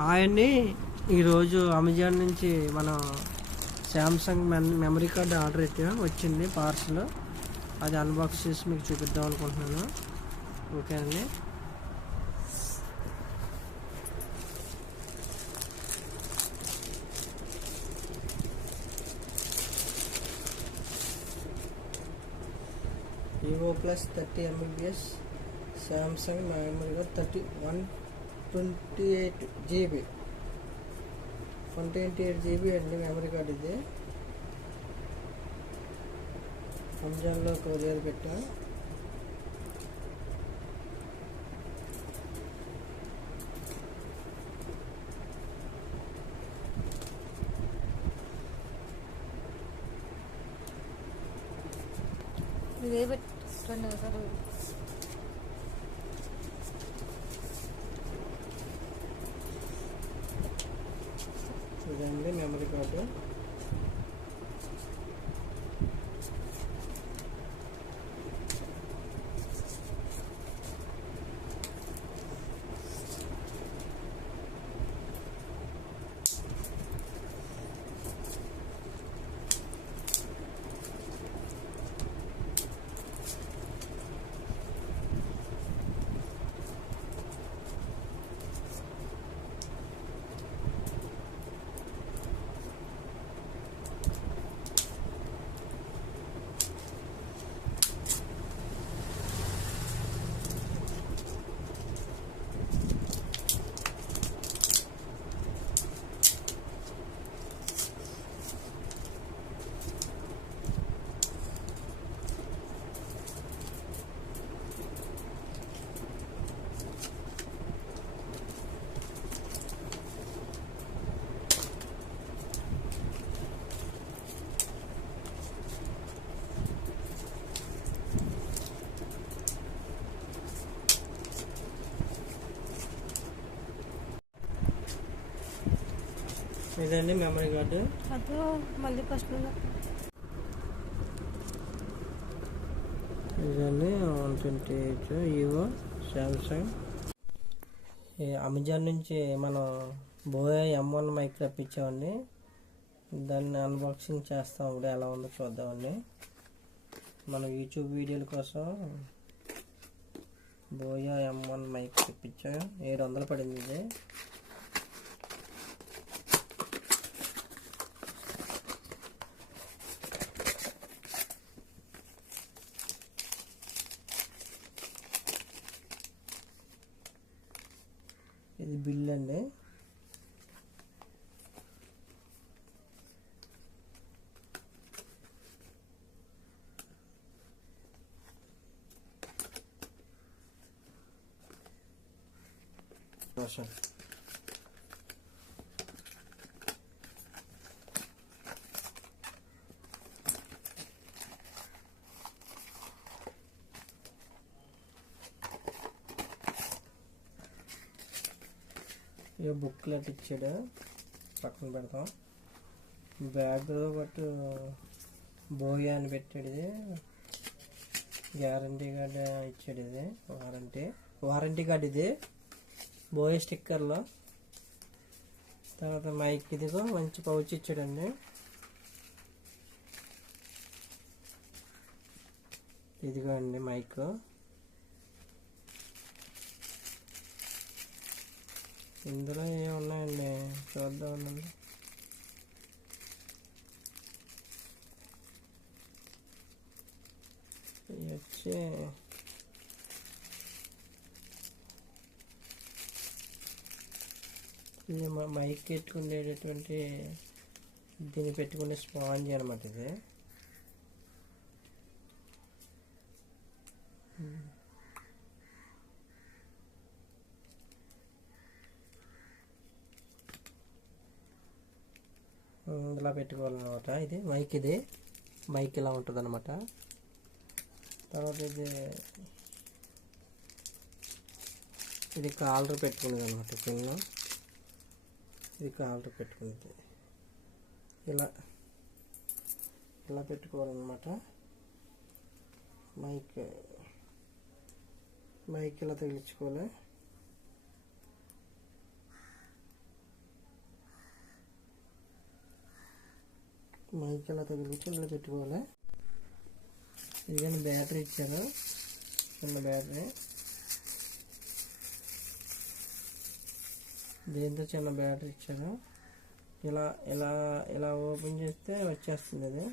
ఆయన్ని ఈరోజు అమెజాన్ నుంచి మనం Samsung mem memory card order అయితే వచ్చింది పార్సల్. అది అన్బాక్స్ చేసి మీకు చూపిద్దాం అనుకుంటున్నాను. ఓకే అండి. Vivo plus thirty MBBS Samsung memory card thirty one twenty eight GB. One twenty eight GB అండి మెమరీ కార్డ్ ఇది. రంజాన్లో కొరియర్ పెట్టా. ఇదే పెట్టండి సార్ ఇదండి మెమరీ కార్డు ఇదండి మెమరీ కార్డు అదో మళ్ళీ ఫస్ట్ ఇదండి one twenty eight Vivo Samsung Amazon నుంచి మనం బోయా ఎం వన్ మైక్ రప్పించామండి దాన్ని అన్బాక్సింగ్ చేస్తాం ఇప్పుడు ఎలా ఉందో చూద్దామండి. మన యూట్యూబ్ వీడియోల కోసం బోయా ఎం వన్ మైక్ తెప్పించాం. ఏడు వందలు పడింది ఇది. ఇది బిల్ అండి వర్షం ఇక బుక్లెట్ ఇచ్చాడు. పక్కన పెడతాం. బ్యాగ్ బట్ బోయా అని పెట్టాడు ఇది. గ్యారంటీ కార్డ్ ఇచ్చాడు ఇది. వారంటీ. వారంటీ కార్డ్ ఇది. బోయే స్టిక్కర్లో తర్వాత మైక్ ఇదిగో మంచి పౌచ్ ఇచ్చాడండి. ఇదిగో అండి మైక్. ఇందులో ఏమున్నాయండి? చూద్దాం ఉండండి. వచ్చి మైక్ పెట్టుకునేటటువంటి దీన్ని పెట్టుకునే స్పాంజ్ అనమాట ఇది. ఇలా పెట్టుకోవాలన్నమాట. ఇది మైక్ ఇది. మైక్ ఇలా ఉంటుంది అనమాట తర్వాత ఇది ఇది కాలర్ పెట్టుకునేది అనమాట పిన్. ఇది కాలర్ పెట్టుకునేది. ఇలా ఇలా పెట్టుకోవాలన్నమాట. మైక్ మైక్ ఇలా తగిలించుకోవాలి. మైక్ అలా తగిలించి ఇలా పెట్టుకోవాలి. ఇదిగోండి బ్యాటరీ ఇచ్చాను. చిన్న బ్యాటరీ. దీంతో చిన్న బ్యాటరీ ఇచ్చాను. ఇలా ఇలా ఇలా ఓపెన్ చేస్తే వచ్చేస్తుంది అది.